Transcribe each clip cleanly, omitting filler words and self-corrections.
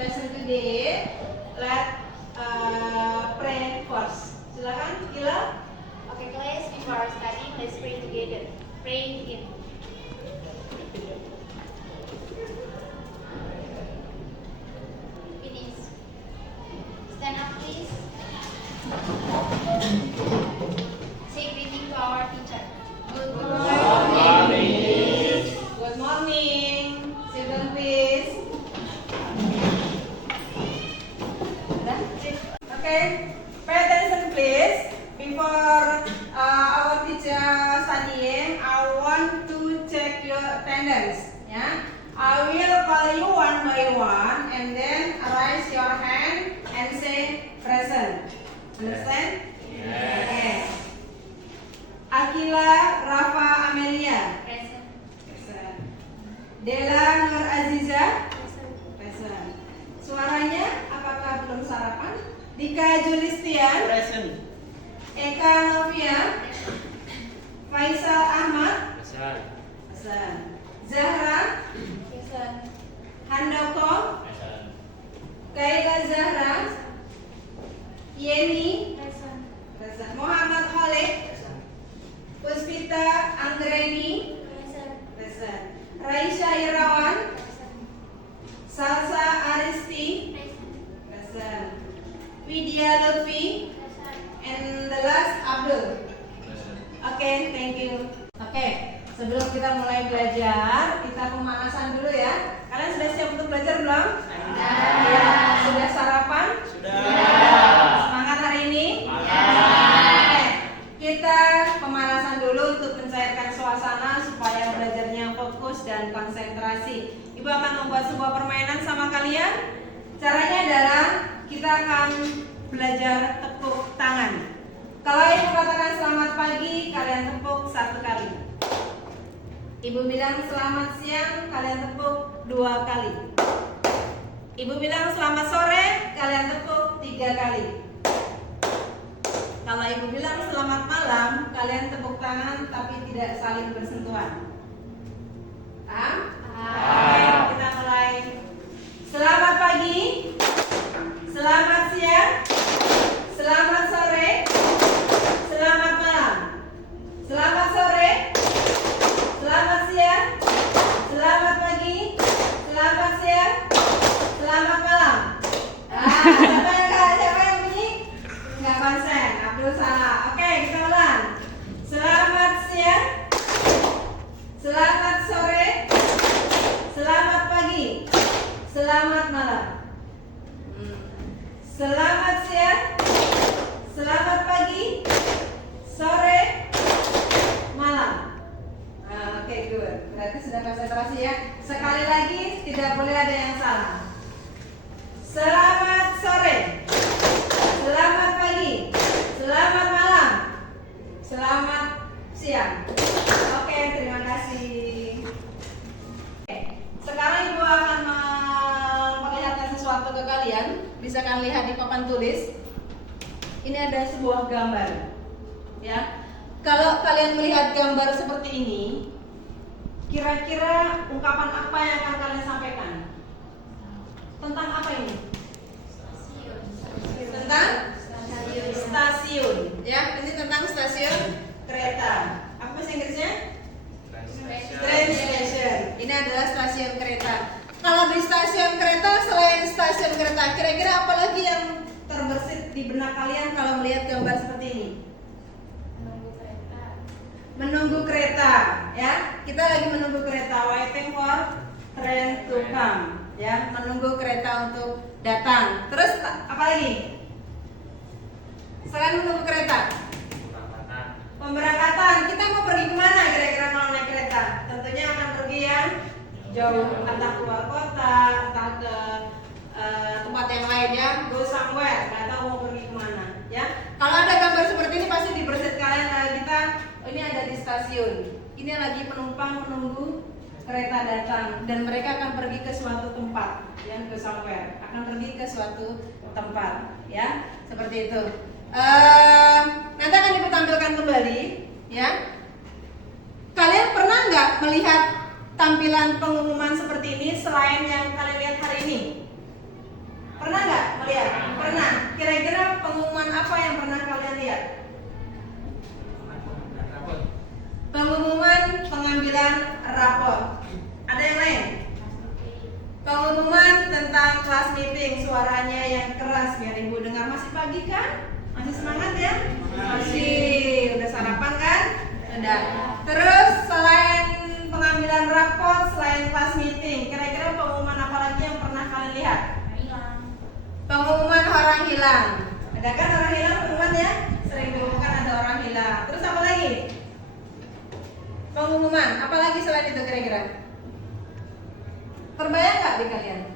lesson today. Let pray first. Silakan, Gila. Okay, class, before studying, let's pray together. Pray in. Finish. Stand up, please. Say greeting to our teacher. Good morning. Good morning. Sit down, please. Okay, pay attention, please. Before our teacher studying, I want to check your attendance. Yeah, I will call you one by one, and then raise your hand and say present. Understand? Yes. Okay. Akila Rafa Amelia. Present. Present. Dela Nur Aziza. Present. Present. Suaranya apakah belum sarapan? Dika Julistian. Present. Eka Novia. Faisal Ahmad. Present. Present. Zahra. Present. Handoko. Present. Kaila Zahra. Yeni. Present. Present. Muhammad Khalid. Puspita Anggreni. Present. Present. Raisya Irawan. Present. Salsa Aristi. Present. Present. Widya Lutfi. Present. And the last Abdul. Present. Oke, thank you. Oke, sebelum kita mulai belajar, kita pemanasan dulu ya. Kalian sudah siap untuk belajar belum? Ya. Sudah sarapan? Sudah. Semangat hari ini? Oke, kita pemanasan dulu untuk mencairkan suasana supaya belajarnya fokus dan konsentrasi. Ibu akan membuat sebuah permainan sama kalian. Caranya adalah kita akan belajar tepuk tangan. Kalau ibu katakan selamat pagi, kalian tepuk 1 kali. Ibu bilang selamat siang, kalian tepuk 2 kali. Ibu bilang selamat sore, kalian tepuk 3 kali. Kalau ibu bilang selamat malam, kalian tepuk tangan tapi tidak saling bersentuhan. Paham? Oke, kita mulai. Selamat pagi, selamat siang, selamat sore, selamat malam. Selamat sore, selamat siang, selamat pagi, selamat siang, selamat malam. Siapa yang bunyi? Nggak konsen, Abdul salah. Oke, kita ulang. Selamat siang, selamat sore, selamat pagi, selamat malam. Selamat siang, selamat pagi, sore, malam. Oke, good. Berarti sudah konsentrasi ya. Sekali lagi, tidak boleh ada yang salah. Selamat sore, selamat pagi, selamat malam, selamat siang. Oke, terima kasih. Oke, sekarang ibu akan memperlihatkan sesuatu ke kalian. Bisa kalian lihat di papan tulis. Ini ada sebuah gambar, ya. Kalau kalian melihat gambar seperti ini, kira-kira ungkapan apa yang akan kalian sampaikan? Tentang apa ini? Tentang stasiun. Ya, ini tentang stasiun kereta. Apa bahasa Inggrisnya? Train station. Ini adalah stasiun kereta. Kalau di stasiun kereta, selain stasiun kereta, kira-kira apa lagi yang terbersit di benak kalian kalau melihat gambar seperti ini? Menunggu kereta. Menunggu kereta, ya. Kita lagi menunggu kereta, waiting for train to come, ya. Menunggu kereta untuk datang. Terus apa lagi? Selain menunggu kereta, pemberangkatan. Kita mau pergi kemana kira-kira kalau naik kereta? Tentunya akan pergi yang jauh, entah keluar kota, entah ke tempat yang lain ya. Go somewhere, nggak tahu mau pergi kemana, ya. Kalau ada gambar seperti ini pasti dibersit kalian. Kita ini ada di stasiun. Ini lagi penumpang menunggu kereta datang dan mereka akan pergi ke suatu tempat, yang go somewhere, akan pergi ke suatu tempat, ya. Seperti itu. Nanti akan dipertampilkan kembali, ya. Kalian pernah nggak melihat tampilan pengumuman seperti ini selain yang kalian lihat hari ini? Pernah nggak melihat? Pernah. Kira-kira pengumuman apa yang pernah kalian lihat? Pengumuman pengambilan rapor. Ada yang lain? Pengumuman tentang kelas meeting, suaranya yang keras biar ibu dengar. Masih pagi kan? Masih semangat ya? Masih. Udah sarapan kan? Sudah. Terus selain pengambilan rapor, selain kelas meeting, kira-kira pengumuman apa lagi yang pernah kalian lihat? Pengumuman orang hilang. Ada kan orang hilang pengumuman ya? Sering diumumkan ada orang hilang. Terus apa lagi? Pengumuman, apa lagi selain itu kira-kira? Terbayang nggak di kalian?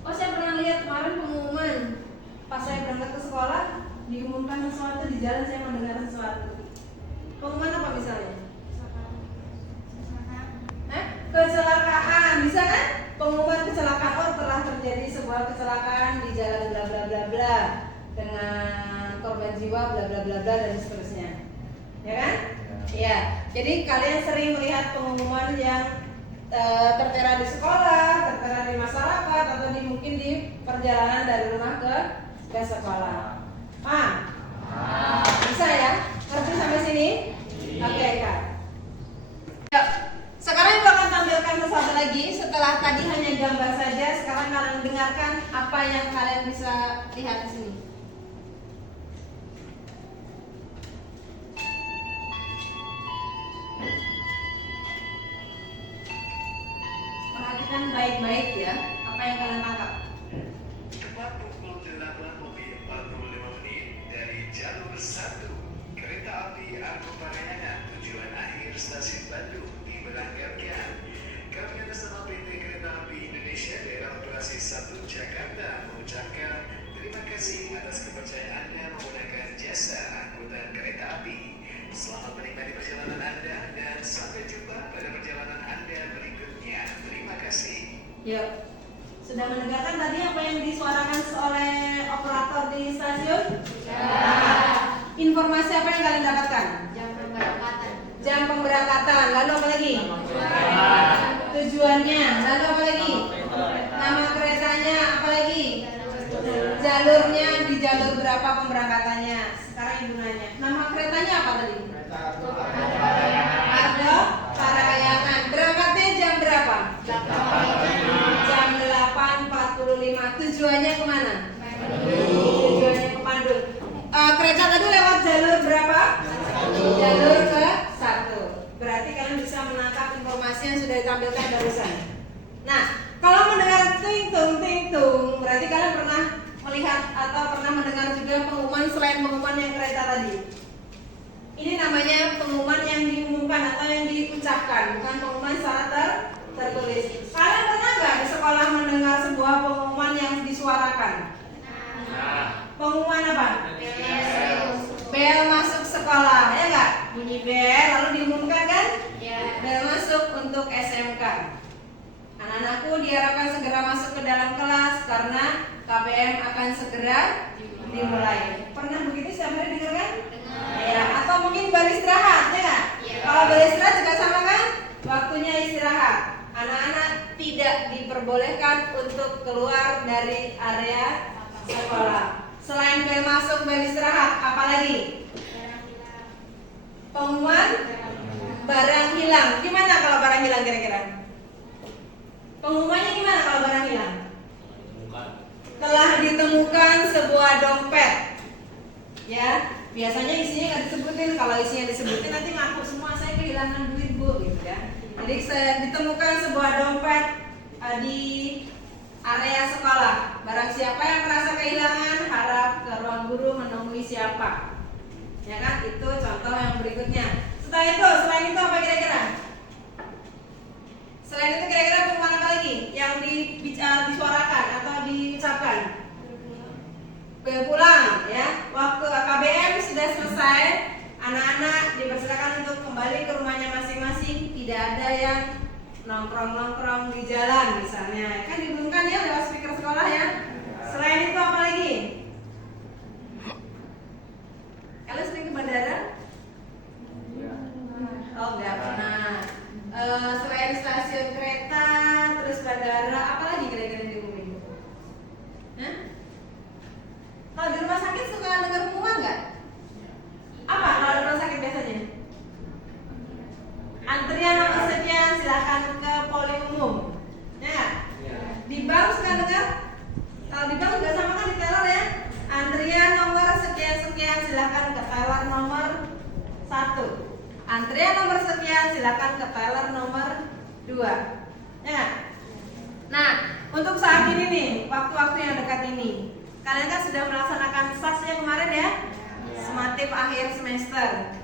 Oh, saya pernah lihat kemarin pengumuman. Pas saya berangkat ke sekolah, diumumkan sesuatu di jalan, saya mendengar sesuatu. Pengumuman apa misalnya? Kecelakaan, bisa kan? Pengumuman kecelakaan, oh telah terjadi sebuah kecelakaan di jalan bla bla bla bla dengan korban jiwa bla bla bla bla dan seterusnya. Ya kan? Ya. Jadi kalian sering melihat pengumuman yang tertera di sekolah, tertera di masyarakat, atau mungkin di perjalanan dari rumah ke sekolah. Paham? Bisa ya? Ngerti sampai sini? Oke, Kak. Yuk, sekarang ibu akan tampilkan sesuatu lagi. Setelah tadi hanya gambar saja, sekarang kalian dengarkan apa yang kalian bisa lihat di sini. Perhatikan baik-baik ya, apa yang kalian tangkap. Tepat pukul 8:45 dari jalur 1 kereta api Argo Parayangan tujuan akhir stasiun Bandung diberangkatkan. Kami atas nama PT Kereta Api Indonesia Daerah Operasi 1 Jakarta mengucapkan terima kasih atas kepercayaan Anda menggunakan jasa angkutan kereta api. Selamat menikmati perjalanan Anda dan sampai jumpa pada perjalanan Anda berikutnya. Terima kasih. Yuk, sudah mendengarkan tadi apa yang disuarakan oleh operator di stasiun? Informasi apa yang kalian dapatkan? Jam pemberangkatan. Lalu apa lagi? Tujuannya. Lalu apa lagi? Nama keretanya. Apa lagi? Jalurnya, di jalur berapa pemberangkatannya? Sekarang ibu nanya. Nama keretanya apa tadi? Argo Parayangan. Berangkatnya jam berapa? Jam 8.45. Tujuannya kemana? Tujuannya ke Bandung. Kereta tadi lewat jalur berapa? Jalur ke 1. Berarti kalian bisa menangkap informasi yang sudah ditampilkan barusan. Nah, kalau mendengar ting tung, berarti kalian pernah melihat atau pernah mendengar juga pengumuman selain pengumuman yang kereta tadi. Ini namanya pengumuman yang diumumkan atau yang diucapkan, bukan pengumuman secara tertulis. Kalian pernah nggak di sekolah mendengar sebuah pengumuman yang disuarakan? Pengumuman apa? Bel masuk sekolah, ya nggak? Bunyi bel lalu diumumkan kan? Bel masuk untuk SMK. Anak-anakku diharapkan segera masuk ke dalam kelas karena KBM akan segera dimulai. Pernah begitu setiap hari dengar kan? Ya, atau mungkin beristirahat, ya nggak? Kalau beristirahat juga sama kan? Waktunya istirahat. Anak-anak tidak diperbolehkan untuk keluar dari area sekolah. Selain bel masuk, bel istirahat, apalagi? Pengumuman barang hilang. Gimana kalau barang hilang kira-kira? Pengumumannya gimana kalau barang hilang? Telah ditemukan sebuah dompet. Ya, biasanya isinya nggak disebutin. Kalau isinya disebutin nanti ngaku semua, saya kehilangan duit bu, gitu ya. Jadi ditemukan sebuah dompet di area sekolah. Barang siapa yang merasa kehilangan, harap ke ruang guru menemui siapa. Ya kan, itu contoh yang berikutnya. Setelah itu, selain itu apa kira-kira? Selain itu kira-kira pengumuman apa lagi yang disuarakan atau diucapkan? Pulang ya. Waktu KBM sudah selesai, anak-anak dipersilakan untuk kembali ke rumahnya masing-masing. Tidak ada yang nongkrong-nongkrong di jalan misalnya. Kan diumumkan ya lewat speaker sekolah ya. Selain itu apa lagi? Kalian sering ke bandara? Oh enggak pernah. Selain stasiun kereta, terus bandara, apa lagi kira-kira yang diumumin? Untuk saat ini nih, waktu-waktu yang dekat ini, kalian kan sudah melaksanakan SAS ya kemarin ya, sematif akhir semester.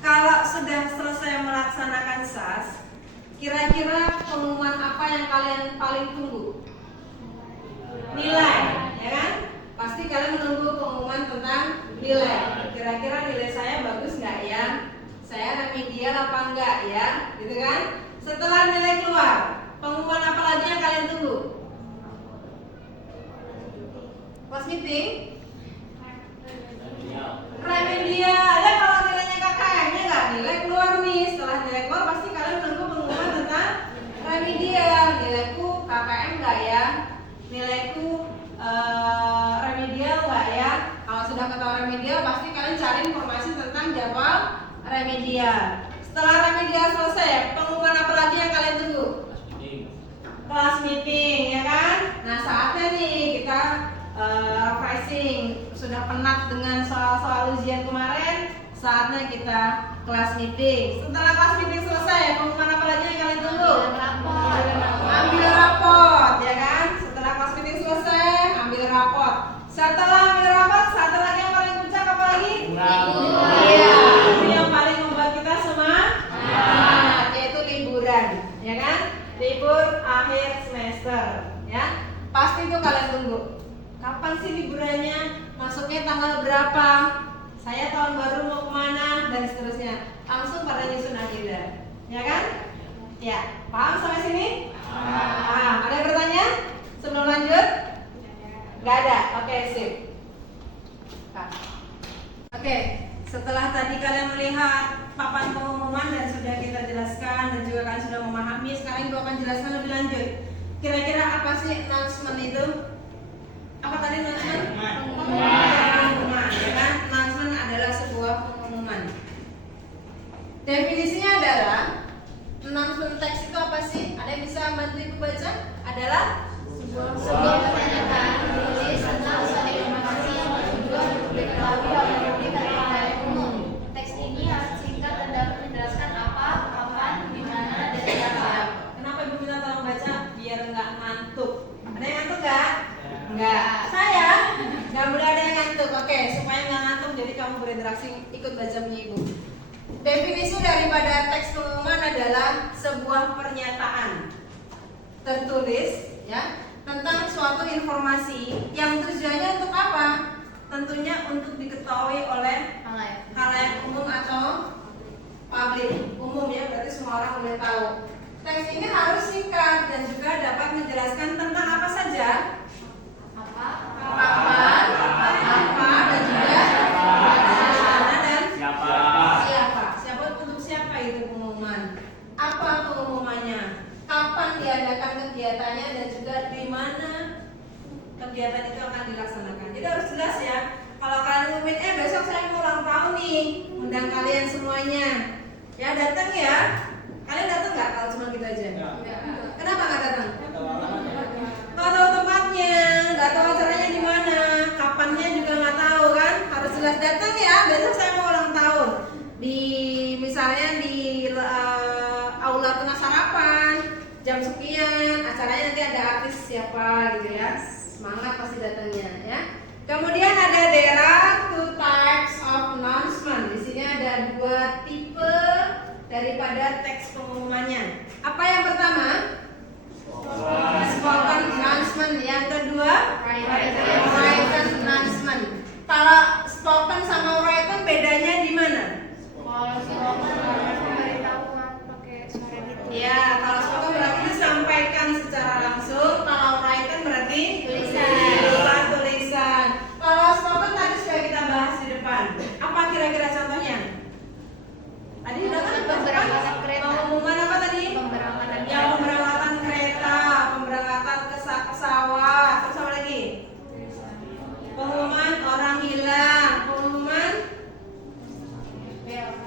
Kalau sudah selesai melaksanakan SAS, kira-kira pengumuman apa yang kalian paling tunggu? Nilai, ya kan? Pasti kalian menunggu pengumuman tentang nilai. Kira-kira nilai saya bagus nggak ya? Saya remedial apa enggak ya? Gitu kan? Setelah nilai keluar, pengumuman apa lagi yang kalian tunggu? Pas meeting? Remedial. Ya kalau nilainya KKM-nya nggak nilai keluar nih. Setelah nilai keluar pasti kalian menunggu pengumuman tentang remedial. Nilaiku KKM nggak ya? Nilaiku remedial nggak ya? Kalau sudah ketahuan remedial pasti kalian cari informasi tentang jadwal remedial. Setelah remedial selesai, pengumuman apa lagi yang kalian tunggu? Kelas meeting, ya kan? Nah saatnya nih kita refreshing. Sudah penat dengan soal-soal ujian kemarin, saatnya kita kelas meeting. Setelah kelas meeting selesai, pengumuman apa lagi yang kalian tunggu? Ambil rapot, ya kan? Setelah kelas meeting selesai, ambil rapot. Setelah ambil rapot, satu lagi yang paling puncak apa lagi? Iya, itu yang paling membuat kita semangat, yaitu liburan, ya kan? Libur akhir semester, ya. Pasti itu kalian tunggu. Kapan sih liburannya? Masuknya tanggal berapa? Saya tahun baru mau kemana? Dan seterusnya. Langsung pada nyusun agenda, ya kan? Ya, paham sampai sini? Ada yang bertanya? Sebelum lanjut? Gak ada. Oke, sip. Oke, setelah tadi kalian melihat papan pengumuman dan sudah kita jelaskan dan juga kalian sudah memahami, sekarang Ibu akan jelaskan lebih lanjut. Kira-kira apa sih announcement itu? Apa tadi announcement? Pengumuman, ya kan? Announcement adalah sebuah pengumuman. Definisinya adalah announcement teks itu apa sih? Ada yang bisa bantu Ibu baca? Adalah Sebuah pernyataan tertulis tentang suatu informasi yang bertujuan untuk diketahui oleh publik atau halayak umum. Teks ini harus singkat dan dapat menjelaskan apa, kapan, di mana, dan siapa. Kenapa Ibu minta tolong baca? Biar nggak ngantuk. Ada yang ngantuk nggak? Nggak. Saya nggak boleh ada yang ngantuk. Oke, supaya nggak ngantuk, jadi kamu berinteraksi ikut baca punya Ibu. Definisi daripada teks pengumuman adalah sebuah pernyataan tertulis, ya, tentang suatu informasi yang tujuannya untuk apa? Tentunya untuk diketahui oleh halayak umum atau publik umum, ya, berarti semua orang boleh tahu. Teks ini harus singkat dan juga dapat menjelaskan tentang apa saja? Kapan, apa, dan juga mana dan siapa. Siapa untuk siapa itu pengumuman? Apa pengumumannya? Kapan diadakan kegiatannya dan juga di mana kegiatan itu akan dilaksanakan. Jadi harus jelas ya. Kalau kalian ngumumin, besok saya mau ulang tahun nih, undang kalian semuanya. Ya datang ya. Kalian datang nggak kalau cuma gitu aja? Kenapa nggak datang? Nggak tahu tempatnya, nggak tahu acaranya di mana, kapannya juga nggak tahu kan? Harus jelas datang ya. Besok saya mau ulang tahun. Misalnya di aula tengah sarapan, jam sekian, acaranya nanti ada artis siapa gitu ya. Semangat pasti datangnya ya. Kemudian there are two types of announcement. Di sini ada dua tipe daripada teks pengumumannya. Apa yang pertama? Spoken announcement. Yang kedua? Written announcement. Kalau spoken sama written bedanya di mana? Kalau spoken pemberitahuan pakai suara gitu. Ya, kalau spoken berarti disampaikan secara langsung. Kalau written berarti tulisan. Kalau spoken tadi sudah kita bahas di depan. Apa kira-kira contohnya? Tadi udah kan Pemberangkatan kereta. pengumuman apa tadi? Pemberangkatan Yang pemberangkatan kereta, pemberangkatan pesawat, terus apa lagi? Pengumuman orang hilang, pengumuman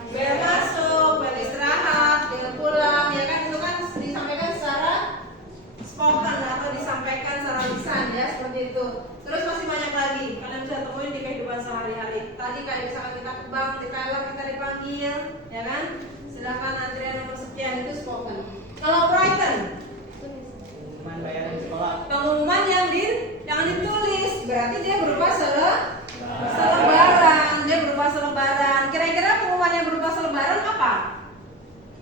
bel masuk, bel istirahat, bel pulang, ya kan itu kan disampaikan secara spoken atau disampaikan secara lisan ya seperti itu. Terus masih banyak lagi kalian bisa temuin di kehidupan sehari-hari. Tadi kayak misalkan kita ke bank, di teller kita dipanggil, ya kan? Silakan antrian nomor sekian, itu spoken. Kalau written, Pengumuman bayaran sekolah. berarti dia berupa selebaran. Dia berupa selebaran. Kira-kira pengumuman yang berupa selebaran apa?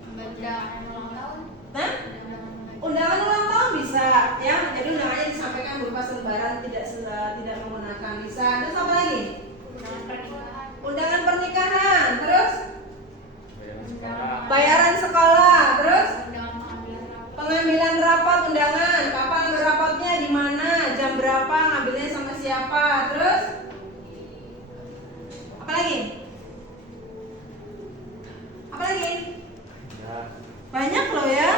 Undangan ulang tahun. Nah, undangan ulang tahun bisa, ya. Jadi undangannya disampaikan berupa selebaran, tidak menggunakan lisan. Terus apa lagi? Undangan pernikahan. Undangan pernikahan. Terus Undangan bayaran sekolah. Terus undangan pengambilan rapat undangan. Kapan ambil rapatnya, di mana, jam berapa, ngambilnya sama siapa. Terus apa lagi? Apa lagi? Banyak loh ya.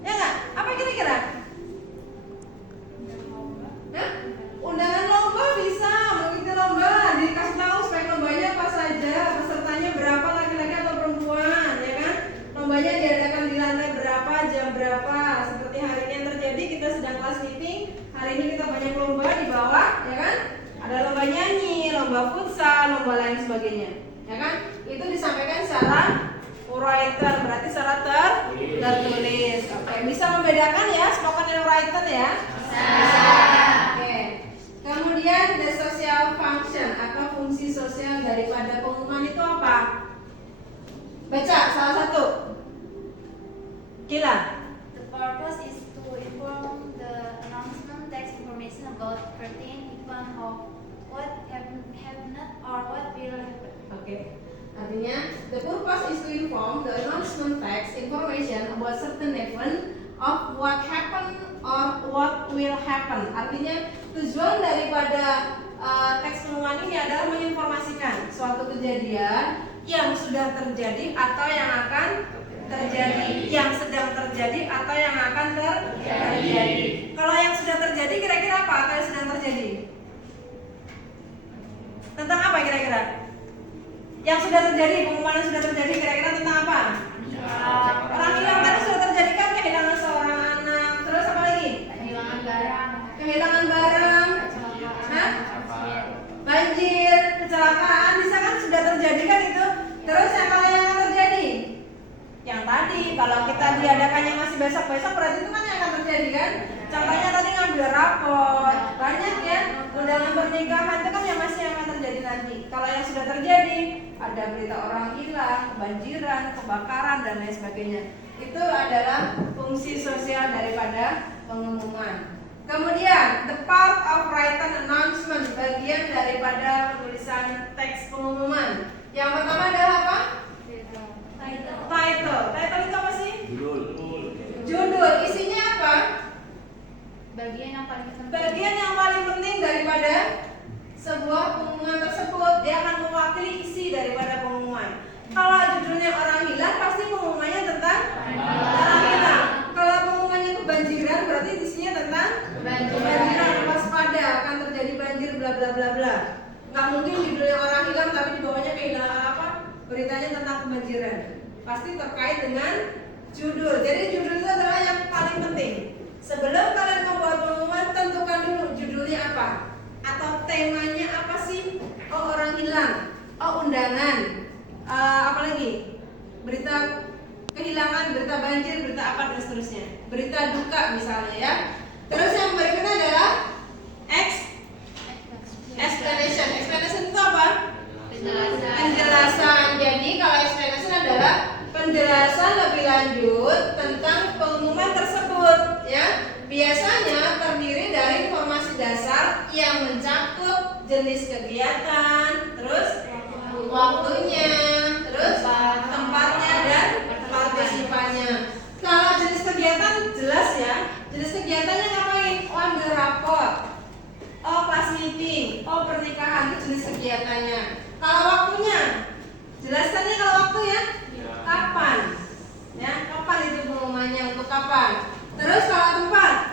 Ya nggak? Apa kira-kira? Hah? Undangan lomba bisa, mengikuti lomba, dikasih tahu spek lombanya apa saja, pesertanya berapa, laki-laki atau perempuan, ya kan? Lombanya diadakan di lantai berapa, jam berapa. Seperti hari ini yang terjadi, kita sedang kelas meeting. Hari ini kita banyak lomba di bawah, ya kan? Ada lomba nyanyi, lomba futsal, lomba lain sebagainya, ya kan? Itu disampaikan secara written, berarti secara tertulis. Oke, bisa membedakan ya spoken and written ya? Bisa. Oke. Kemudian the social function atau fungsi sosial daripada pengumuman itu apa? Baca salah satu. Gila. The purpose is to inform the announcement text information about certain event of what have not or what will happen. Oke. Artinya the purpose is to inform the announcement text information about certain event of what happen or what will happen. Artinya tujuan daripada teks pengumuman ini adalah menginformasikan suatu kejadian yang sudah terjadi atau yang akan terjadi, yang sedang terjadi atau yang akan terjadi. Kalau yang sudah terjadi kira-kira apa atau yang sedang terjadi? Tentang apa kira-kira? Yang sudah terjadi, pengumuman yang sudah terjadi kira-kira tentang apa? Orang hilang tadi sudah terjadi kan, kehilangan seorang anak. Terus apa lagi? Kehilangan barang. Kehilangan barang. Hah? Banjir, kecelakaan, bisa kan sudah terjadi kan itu. Terus yang kalau yang akan terjadi? Yang tadi, kalau kita diadakannya masih besok-besok berarti itu kan yang akan terjadi kan? Contohnya tadi ngambil rapor, banyak ya. Undangan pernikahan itu kan yang masih akan terjadi nanti. Kalau yang sudah terjadi, ada berita orang hilang, kebanjiran, kebakaran dan lain sebagainya. Itu adalah fungsi sosial daripada pengumuman. Kemudian the part of written announcement, bagian daripada penulisan teks pengumuman. Yang pertama adalah apa? Title. Title itu apa sih? Judul. Isinya apa? Bagian yang paling penting. Bagian yang paling penting daripada sebuah pengumuman tersebut, dia akan mewakili isi daripada pengumuman. Kalau judulnya orang hilang, pasti pengumumannya tentang orang hilang. Kalau pengumumannya kebanjiran, berarti isinya tentang kebanjiran. Waspada, akan terjadi banjir, bla bla bla bla. Nggak mungkin judulnya orang hilang, tapi di bawahnya kehilangan apa? Beritanya tentang kebanjiran. Pasti terkait dengan judul. Jadi judul itu adalah yang paling penting. Sebelum kalian membuat pengumuman, tentukan dulu judulnya apa atau temanya apa sih? Oh, orang hilang, oh undangan, apa lagi? Berita kehilangan, berita banjir, berita apa dan seterusnya. Berita duka misalnya ya. Terus yang berikutnya adalah explanation. Explanation itu apa? Penjelasan. Jadi kalau explanation adalah penjelasan lebih lanjut tentang pengumuman tersebut ya. Biasanya terdiri dari informasi dasar yang mencakup jenis kegiatan, terus waktunya, terus tempatnya dan partisipannya. Kalau jenis kegiatan jelas ya. Jenis kegiatannya ngapain? Oh, ambil rapor. Oh, class meeting. Oh, pernikahan, itu jenis kegiatannya. Kalau waktunya, jelaskannya kalau waktu ya. Kapan? Ya, kapan itu pengumumannya, untuk kapan? Terus kalau tempat?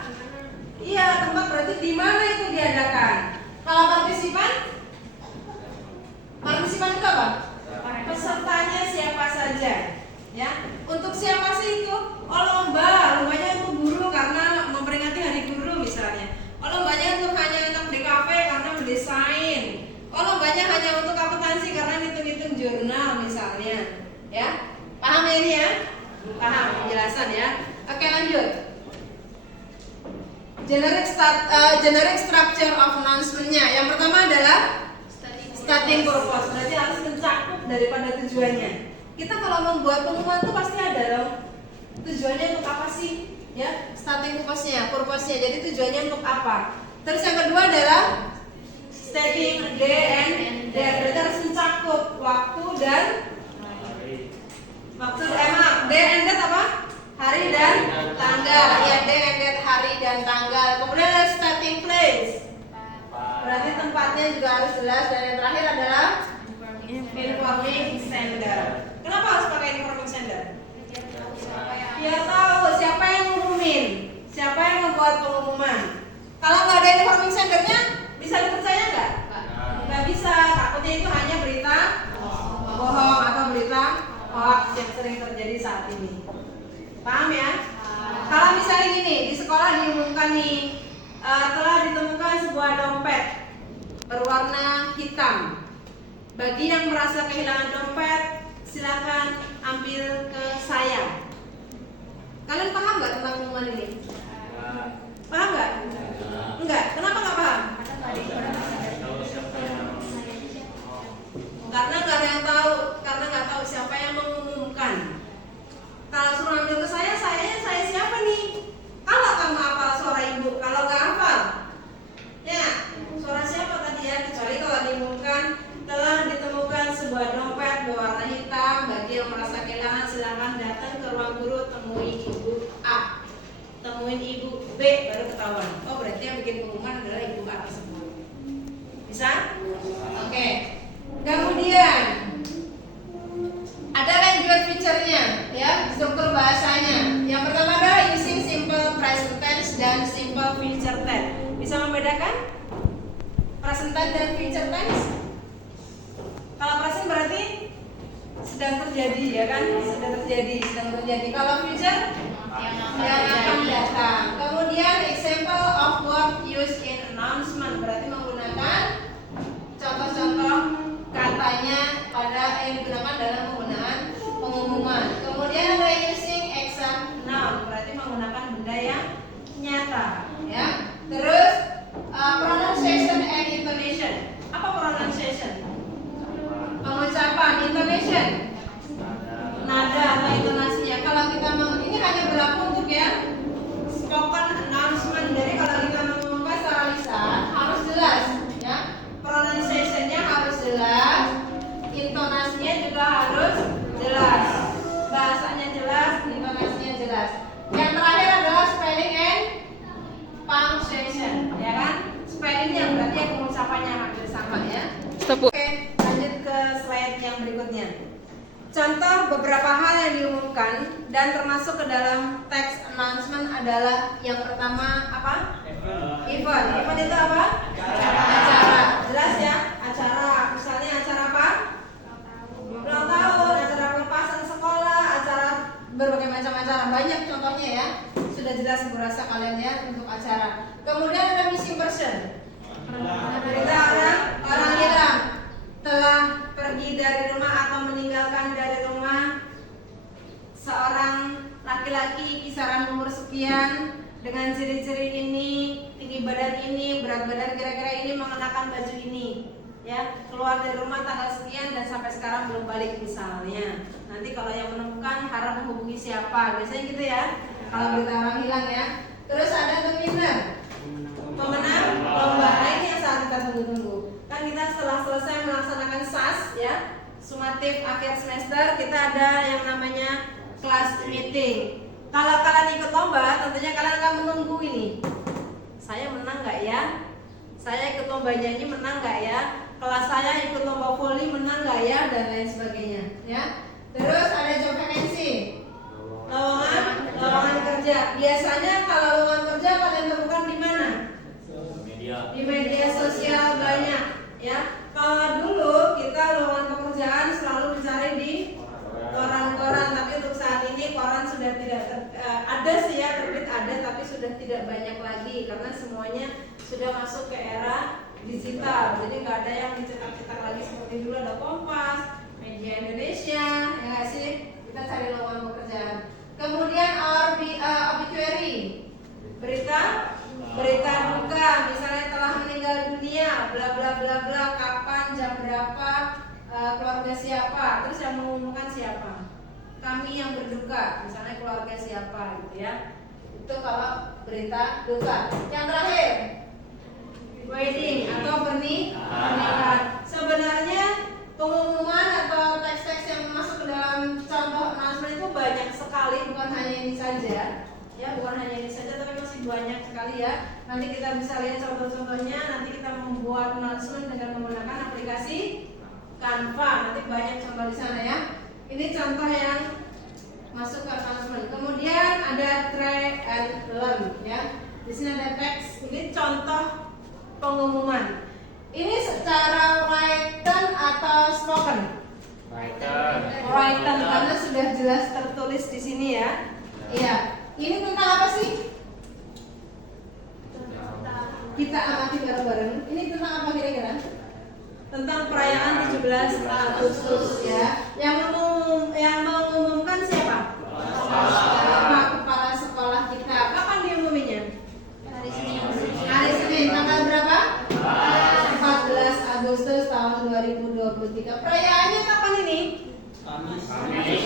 Iya, tempat berarti di mana itu diadakan. Kalau partisipan? Partisipan itu apa? Pesertanya siapa saja? Ya, untuk siapa sih itu? Oh, lombanya untuk guru karena memperingati Hari Guru misalnya. Oh, lombanya untuk hanya anak DKV karena mendesain. Oh, lombanya hanya untuk akuntansi karena ngitung-ngitung jurnal misalnya. Ya, paham ya ini ya? Paham penjelasan ya? Oke, lanjut. generic structure of announcement-nya. Yang pertama adalah starting purpose, berarti harus mencakup daripada tujuannya. Kita kalau membuat pengumuman itu pasti ada dong. Tujuannya untuk apa sih? Ya, starting purpose-nya, jadi tujuannya untuk apa? Terus yang kedua adalah stating day and date, berarti harus mencakup waktu dan day and date apa? Hari dan tanggal. Ya, day and date, hari dan tanggal. Kemudian ada starting place, berarti tempatnya juga harus jelas. Dan yang terakhir adalah informing sender. Kenapa harus pakai informing sender? Biar tahu siapa yang ngumumin, siapa yang membuat pengumuman. Kalau nggak ada informing sendernya, bisa dipercaya nggak? Nggak bisa. Takutnya itu hanya berita bohong atau berita hoax yang sering terjadi saat ini. Paham ya? Kalau misalnya gini, di sekolah diumumkan nih, telah ditemukan sebuah dompet berwarna hitam. Bagi yang merasa kehilangan dompet, silakan ambil ke saya. Kalian paham nggak tentang pengumuman ini? Paham nggak? Enggak. Kenapa nggak paham? Karena nggak ada yang tahu, karena nggak tahu siapa yang mengumumkan. Kalau suruh ambil ke saya siapa nih? Kalau kamu hafal suara ibu, kalau nggak hafal, ya suara siapa tadi ya? Kecuali kalau diumumkan telah ditemukan sebuah dompet berwarna hitam. Bagi yang merasa kehilangan, silakan datang ke ruang guru, temui ibu A, temuin ibu B, baru ketahuan. Oh, berarti yang bikin pengumuman adalah ibu A tersebut. Bisa? Oke. Kemudian ada lanjutan feature-nya, ya, struktur bahasanya. Yang pertama adalah using simple present tense dan simple future tense. Bisa membedakan present tense dan future tense? Kalau present berarti sedang terjadi, ya kan? Sedang terjadi. Kalau future yang akan datang. Kemudian example of word used in announcement, berarti menggunakan contoh-contoh katanya digunakan dalam penggunaan pengumuman. Kemudian ada using exact noun, berarti menggunakan benda yang nyata, ya. Terus pronunciation and intonation. Apa pronunciation? Pengucapan. Intonation, nada atau intonasinya. Kalau kita ini hanya berlaku untuk ya spoken announcement. Jadi kalau kita mengumumkan secara lisan harus jelas, ya. Pronunciation-nya harus jelas, intonasinya juga harus jelas, bahasanya jelas, intonasinya jelas. Yang terakhir adalah spelling and punctuation, ya kan? Spellingnya berarti ya pengucapannya hampir sama, ya. Oke, lanjut ke slide yang berikutnya. Contoh beberapa hal yang diumumkan dan termasuk ke dalam teks announcement adalah yang pertama apa? Event. Event itu apa? Acara. Jelas ya? Acara. Misalnya acara apa? Ulang tahun, acara pelepasan sekolah, acara berbagai macam acara. Banyak contohnya ya. Sudah jelas berasa kalian ya untuk acara. Kemudian ada missing person. Berita orang hilang, telah pergi dari rumah atau meninggalkan dari rumah seorang laki-laki kisaran umur sekian dengan ciri-ciri ini, tinggi badan ini, berat badan kira-kira ini, mengenakan baju ini, ya, keluar dari rumah tanggal sekian dan sampai sekarang belum balik misalnya. Nanti kalau yang menemukan harap menghubungi siapa, biasanya gitu ya kalau berita orang hilang, ya. Terus ada the winner, pemenang lomba. Nah, ini yang saat kita tunggu-tunggu. Kan kita setelah selesai melaksanakan SAS, ya, sumatif akhir semester, kita ada yang namanya class meeting. Kalau kalian ikut lomba, tentunya kalian akan menunggu ini. Saya menang nggak ya? Saya ikut lomba nyanyi menang nggak ya? Kelas saya ikut lomba voli menang nggak ya? Dan lain sebagainya, ya. Terus ada job vacancy, lowongan kerja. Biasanya kalau lowongan kerja kalian temukan di mana? Di media sosial banyak, ya. Kalau dulu kita lowongan pekerjaan selalu mencari di koran-koran, tapi untuk saat ini koran sudah tidak ada sih ya, terbit ada, tapi sudah tidak banyak lagi karena semuanya sudah masuk ke era digital. Jadi nggak ada yang dicetak-cetak lagi seperti dulu. Ada Kompas, Media Indonesia, ya nggak sih? Kita cari lowongan pekerjaan. Kemudian obituary, berita berita duka, misalnya telah meninggal dunia, bla bla bla bla, kapan, jam berapa, keluarga siapa, terus yang mengumumkan siapa? Kami yang berduka, misalnya keluarga siapa gitu ya. Itu kalau berita duka. Yang terakhir, wedding atau pernikahan. Sebenarnya pengumuman atau teks-teks yang masuk ke dalam contoh announcement itu banyak sekali, bukan hanya ini saja. Ya, bukan hanya ini saja, tapi masih banyak sekali ya. Nanti kita bisa lihat contoh-contohnya. Nanti kita membuat announcement dengan menggunakan aplikasi Canva. Nanti banyak contoh di sana ya. Ini contoh yang masuk ke announcement. Kemudian ada try and learn ya. Di sini ada teks. Ini contoh pengumuman. Ini secara written atau spoken? Written karena sudah jelas tertulis di sini ya. Iya. Ini tentang apa sih? Kita amati bareng-bareng. Ini tentang apa kira-kira? Tentang perayaan 17 Agustus ya. Yang mengumumkan siapa? Kepala sekolah kita. Kapan diumuminya? Hari Senin. Tanggal berapa? 14 Agustus tahun 2023. Perayaannya kapan ini?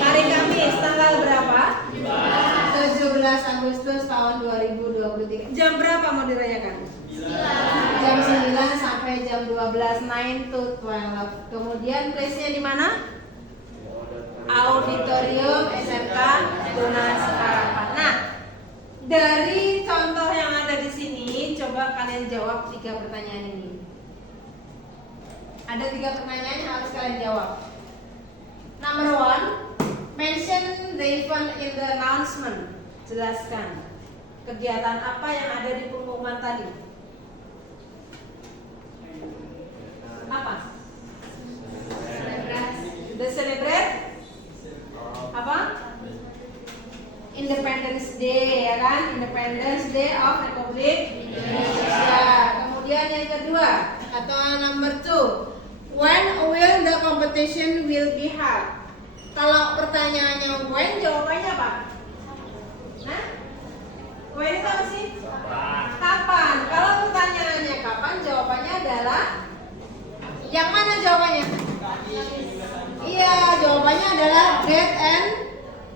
Hari Kamis. Tanggal berapa? 17 Agustus tahun 2023. Jam berapa mau dirayakan? Jam 9 sampai jam 12, 9 to 12. Kemudian place-nya di mana? Auditorium SMK Tunas Harapan. Nah, dari contoh yang ada di sini, coba kalian jawab 3 pertanyaan ini. Ada 3 pertanyaan yang harus kalian jawab. Number 1, mention the event in the announcement. Jelaskan kegiatan apa yang ada di pengumuman tadi. Apa? The celebrate apa? Independence Day ya kan? Independence Day of Republic Indonesia. Kemudian yang kedua atau number 2, when will the competition will be held? Kalau pertanyaannya when, jawabannya apa? Nah, when itu apa sih? Kapan? Kalau pertanyaannya kapan, jawabannya adalah yang mana jawabannya? Iya, jawabannya adalah date and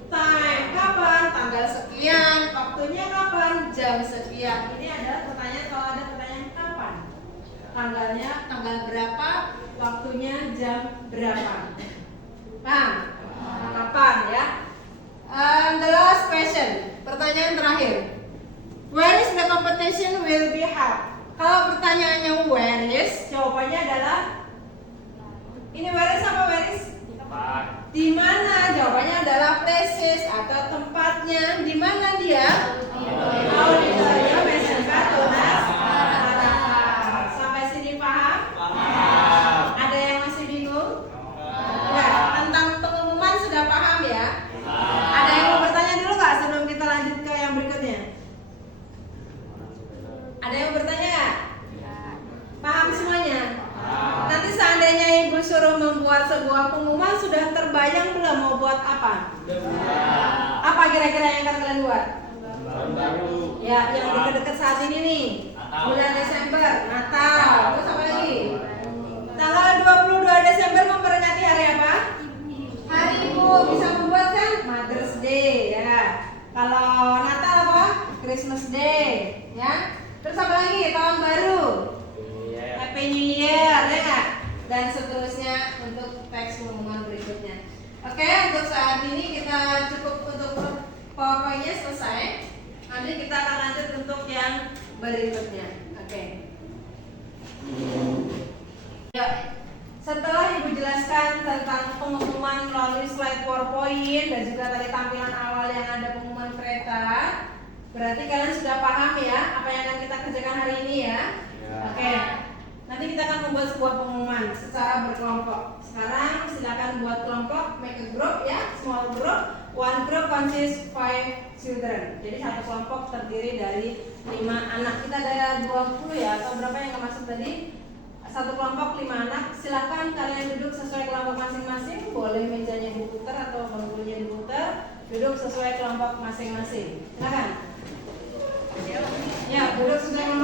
time. Kapan? Tanggal sekian. Waktunya kapan? Jam sekian. Ini adalah pertanyaan kalau ada pertanyaan kapan. Tanggalnya tanggal berapa? Waktunya jam berapa? Paham? Kapan ya? The last question. Pertanyaan terakhir. Where is the competition will be held? Kalau pertanyaannya where is, jawabannya adalah ini where is apa where is? Di mana? Jawabannya adalah places atau tempatnya. Di mana dia? Auditorium SMK Tunas Harapan. Sampai sini paham? Ada yang masih bingung? Enggak. Tentang pengumuman sudah paham ya? Ada yang mau bertanya dulu nggak sebelum kita lanjut ke yang berikutnya? Ada yang bertanya nggak? Paham semuanya? Nanti seandainya ibu suruh membuat sebuah pengumuman, sudah terbayang belum mau buat apa? Apa kira-kira yang akan kalian buat? Ya, yang dekat-dekat saat ini nih, bulan Desember, Natal, terus apa lagi? Tanggal 22 Desember memperingati hari apa? Hari Ibu. Bisa membuat kan? Mother's Day ya. Kalau Natal apa? Christmas Day ya. Terus apa lagi? Tahun baru, Happy New Year ya nggak? Dan seterusnya untuk teks pengumuman berikutnya. Oke, untuk saat ini kita cukup untuk PowerPoint-nya selesai. Nanti kita akan lanjut untuk yang berikutnya. Oke. Ya, setelah Ibu jelaskan tentang pengumuman melalui slide PowerPoint dan juga tadi tampilan awal yang ada pengumuman kereta, berarti kalian sudah paham ya apa yang akan kita kerjakan hari ini ya. Oke. Nanti kita akan membuat sebuah pengumuman secara berkelompok. Sekarang silakan buat kelompok, make a group ya, small group. One group consists 5 children. Jadi satu kelompok terdiri dari 5 anak. Kita ada 20 ya, atau berapa yang masuk tadi? Satu kelompok 5 anak. Silakan kalian duduk sesuai kelompok masing-masing. Boleh mejanya diputar atau bangkunya diputar. Duduk sesuai kelompok masing-masing. Silakan. Ya, duduk sesuai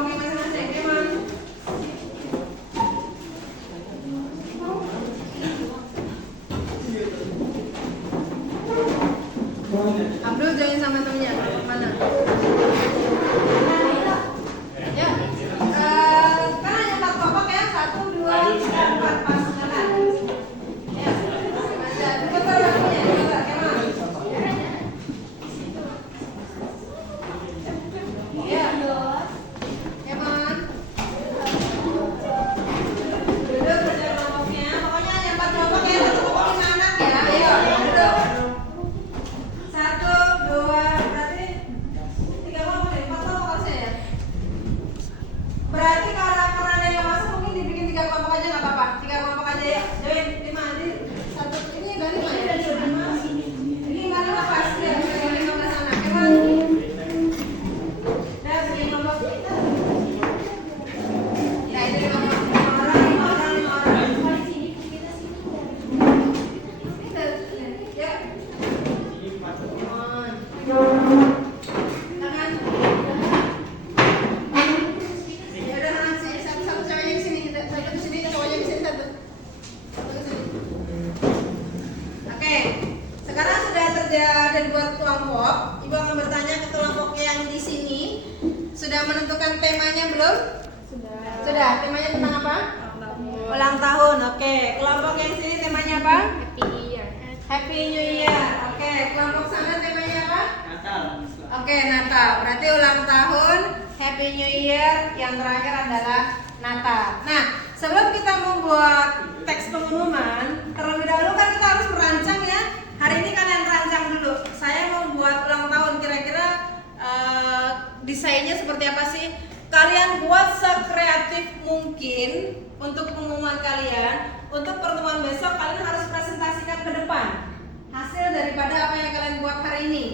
Sudah menentukan temanya belum? Sudah. Sudah. Temanya tentang apa? Ulang tahun. Oke. Kelompok yang sini temanya apa? Happy New Year. Happy New Year. Oke. Kelompok sana temanya apa? Natal. Oke, Natal. Berarti ulang tahun, Happy New Year. Yang terakhir adalah Natal. Nah, sebelum kita membuat teks pengumuman, terlebih dahulu kan kita harus merancang ya. Hari ini kalian rancang dulu. Saya mau buat ulang tahun, kira-kira desainnya seperti apa sih? Kalian buat sekreatif mungkin untuk pengumuman kalian. Untuk pertemuan besok kalian harus presentasikan ke depan hasil daripada apa yang kalian buat hari ini,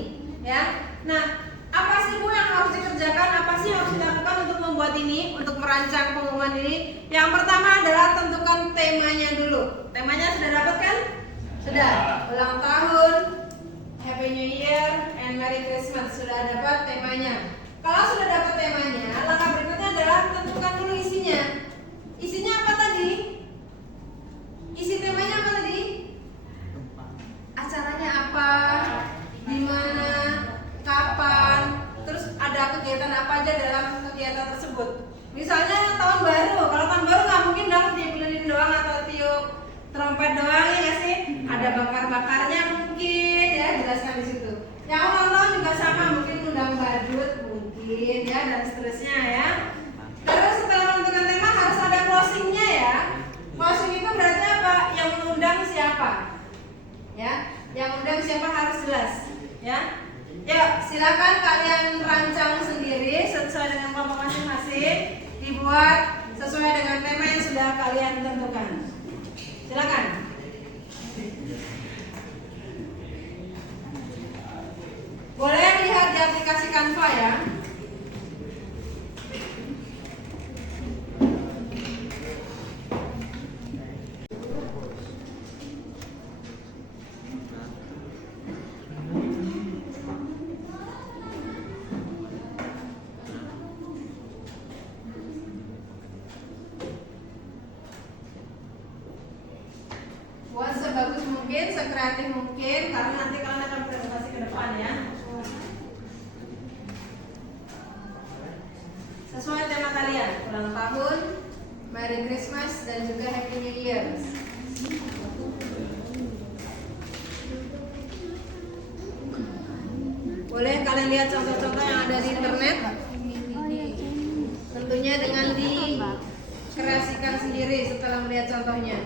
ya. Nah, apa sih Bu yang harus dikerjakan? Apa sih yang harus dilakukan untuk membuat ini, untuk merancang pengumuman ini? Yang pertama adalah tentukan temanya dulu. Temanya sudah dapat kan? Sudah. Ulang tahun, Happy New Year, and Merry Christmas. Sudah dapat temanya. Kalau sudah dapat temanya, langkah berikutnya adalah tentukan dulu isinya. Isinya apa tadi? Isi temanya apa tadi? Acaranya apa? Di mana? Kapan? Terus ada kegiatan apa aja dalam kegiatan tersebut? Misalnya tahun baru. Kalau tahun baru nggak mungkin dong tiup lilin doang atau tiup trompet doang, ya nggak sih? Ada bakar-bakarnya mungkin, ya, jelaskan di situ. Yang ulang tahun juga sama, mungkin undang badut mungkin, ya, dan seterusnya, ya. Terus setelah menentukan tema harus ada closingnya, ya. Closing itu berarti apa? Yang mengundang siapa? Ya, yang undang siapa harus jelas, ya. Yuk, silakan kalian rancang sendiri sesuai dengan kelompok masing-masing, dibuat sesuai dengan tema yang sudah kalian tentukan. Silakan. Boleh lihat di aplikasi Canva ya. Buat sebagus mungkin, sekreatif mungkin, karena nanti kalian akan presentasi ke depan ya. Sesuai tema kalian, ulang tahun, Merry Christmas, dan juga Happy New Year. Boleh kalian lihat contoh-contoh yang ada di internet. Tentunya dengan dikreasikan sendiri setelah melihat contohnya.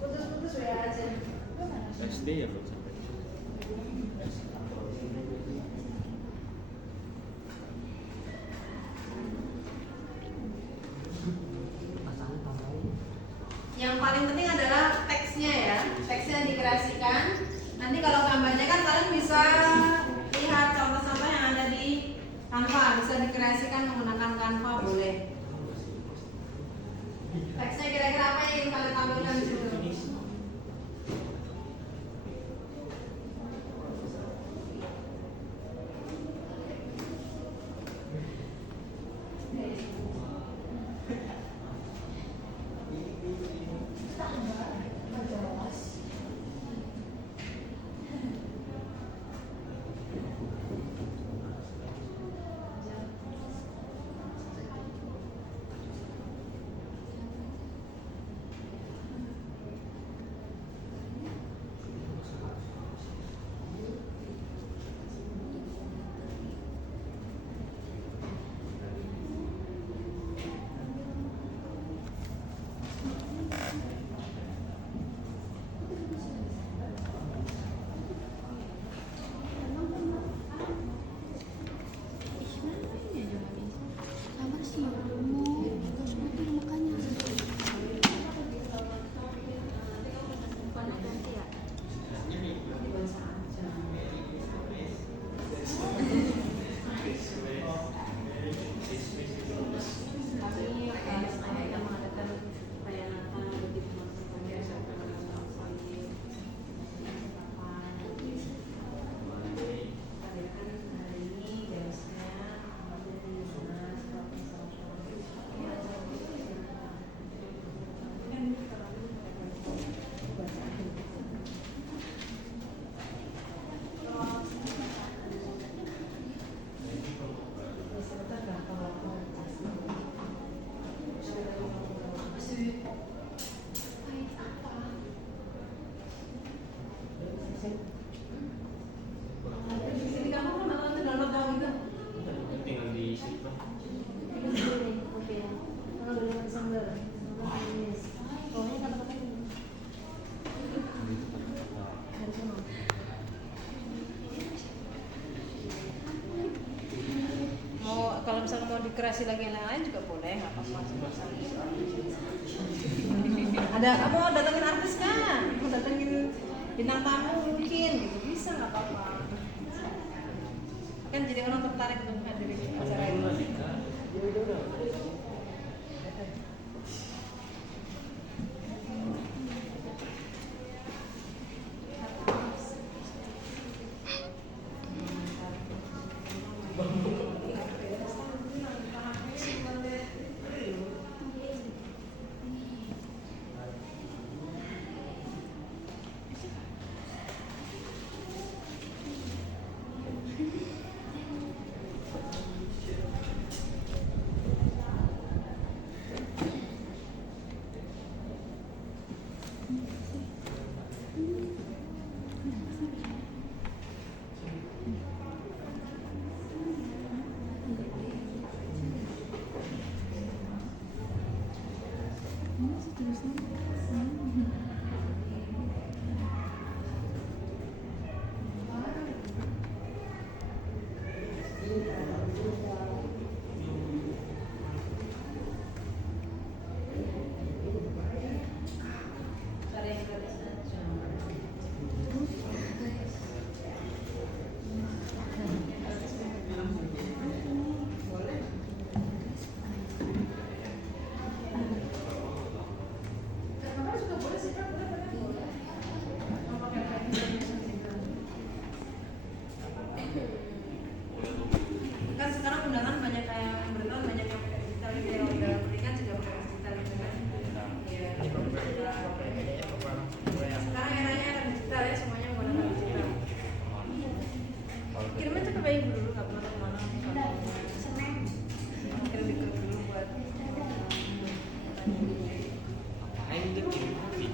Putus-putus WA aja. SD ya belum sampai. Yang paling penting adalah teksnya ya. Teksnya dikreasikan. Nanti kalau gambarnya kan kalian bisa lihat contoh-contoh yang ada di Canva. Bisa dikreasikan menggunakan Canva, boleh. Teksnya kira-kira apa yang ingin kalian tampilkan di situ? dikreasi lagi yang lain juga boleh, nggak apa-apa. Ada kamu mau datengin artis kan? Mau datengin bintang tamu mungkin gitu bisa nggak apa-apa. Kan jadi orang tertarik untuk hadirin acara ini. Kan sekarang undangan banyak kayak beritahu banyak yang pakai digital gitu ya, undangan pernikahan juga pakai digital gitu kan. Iya. Sekarang eranya era digital ya, semuanya menggunakan digital. Kirimnya tuh ke bayi dulu, nggak perlu kemana. Senin. Kirim di grup dulu buat. Ngapain tuh kirim kopi?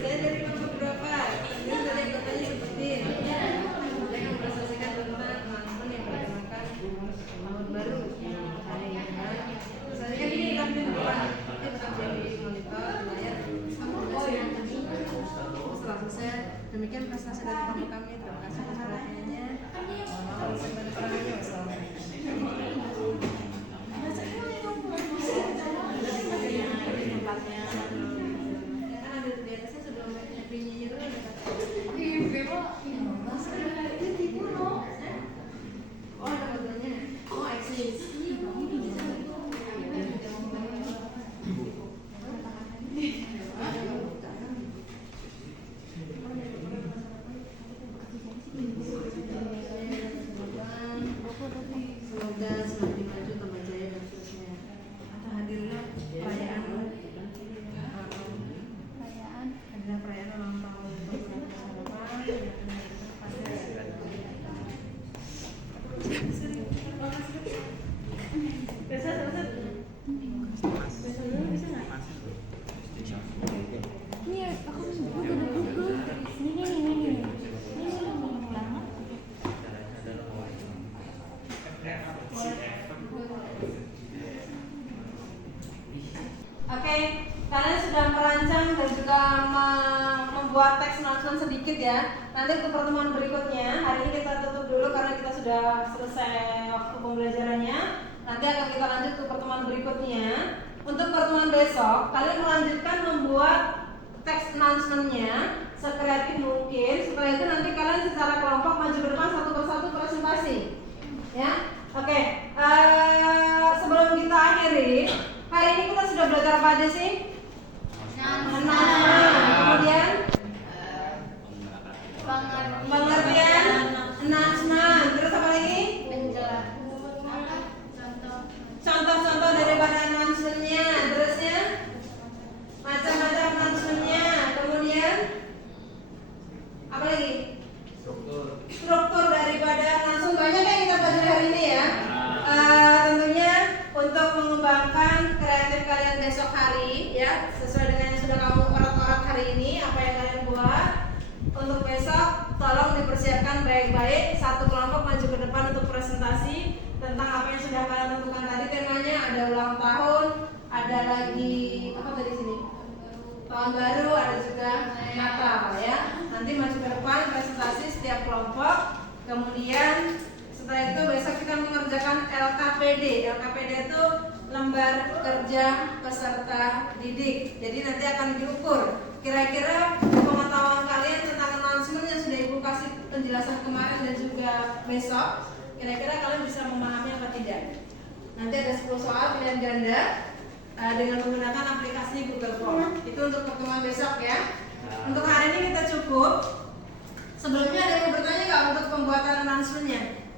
Saya dari kelompok berapa? Ini tadi katanya seperti saya mempresentasikan tentang teman-teman yang merayakan tahun baru. Saya kan ini kan di depan, ini tetap jadi monitor layar. Oh ya, setelah selesai demikian prestasi dari kelompok kami. Terima kasih atas perhatiannya. Mohon sampai keterangannya. Semoga semakin maju tambah jaya dan seterusnya. Atau hadirlah perayaan ulang tahun beberapa harapan Ini aku duduk. Ini. Oke, kalian sudah merancang dan juga membuat teks announcement sedikit ya. Nanti untuk pertemuan berikutnya, hari ini kita tutup dulu karena kita sudah selesai waktu pembelajarannya. Nanti akan kita lanjut ke pertemuan berikutnya. Untuk pertemuan besok, kalian melanjutkan membuat teks announcement-nya sekreatif mungkin. Setelah itu nanti kalian secara kelompok maju ke depan satu persatu presentasi. Ya, oke. Sebelum kita akhiri, hari ini kita sudah belajar apa aja sih? Kemudian pengertian, announcement. Terus apa lagi? Contoh-contoh daripada announcement-nya. Terusnya macam-macam announcement-nya. Kemudian apa lagi? Struktur daripada announcement. Banyak yang kita belajar hari ini ya. Tentunya untuk mengembangkan kreatif kalian besok hari ya, sesuai dengan yang sudah kamu orat-orat hari ini, apa yang kalian buat untuk besok, tolong dipersiapkan baik-baik. Satu kelompok maju ke depan untuk presentasi tentang apa yang sudah kalian tentukan tadi. Temanya ada ulang tahun, ada lagi apa tadi sini? Tahun baru, ada juga Natal ya. Nanti maju ke depan presentasi setiap kelompok. Kemudian setelah itu besok kita mengerjakan LKPD. LKPD itu lembar kerja peserta didik. Jadi nanti akan diukur kira-kira pengetahuan kalian tentang announcement yang sudah ibu kasih penjelasan kemarin dan juga besok. Kira-kira kalian bisa memahami apa tidak? Nanti ada 10 soal pilihan ganda dengan menggunakan aplikasi Google Form. Itu untuk pertemuan besok ya. Untuk hari ini kita cukup. Sebelumnya ada yang mau bertanya nggak untuk pembuatan announcement-nya?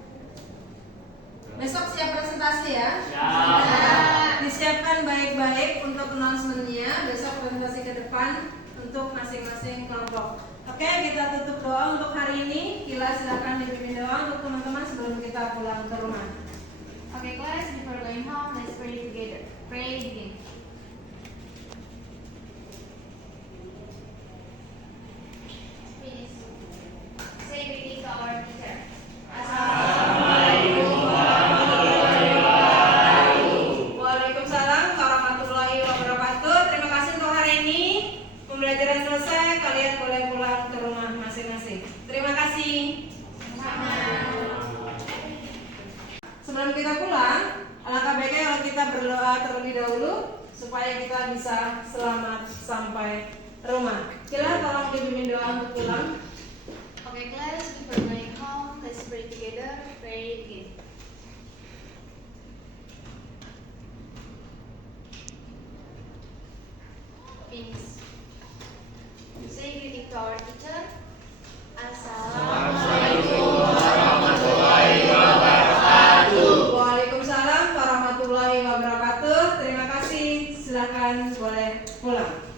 Besok siap presentasi ya? Siap. Disiapkan baik-baik untuk announcement-nya. Besok presentasi ke depan untuk masing-masing kelompok. Oke, kita tutup doa untuk hari ini. Kila silakan dipimpin doa untuk teman-teman sebelum kita pulang ke rumah. Okay, class, before going home, let's pray together. Pray begin. Please say greeting to our teacher. Waalaikumsalam warahmatullahi wabarakatuh. Terima kasih untuk hari ini. Pembelajaran selesai, kalian boleh pulang ke rumah masing-masing. Terima kasih. Sebelum kita pulang, alangkah baiknya kalau kita berdoa terlebih dahulu supaya kita bisa selamat sampai rumah. Kila tolong dibimbing doa untuk pulang. Okay, class, before going home, let's pray together. Pray begin. Please say greeting to our teacher. Assalamualaikum warahmatullahi wabarakatuh. Waalaikumsalam warahmatullahi wabarakatuh. Terima kasih. silakan boleh pulang.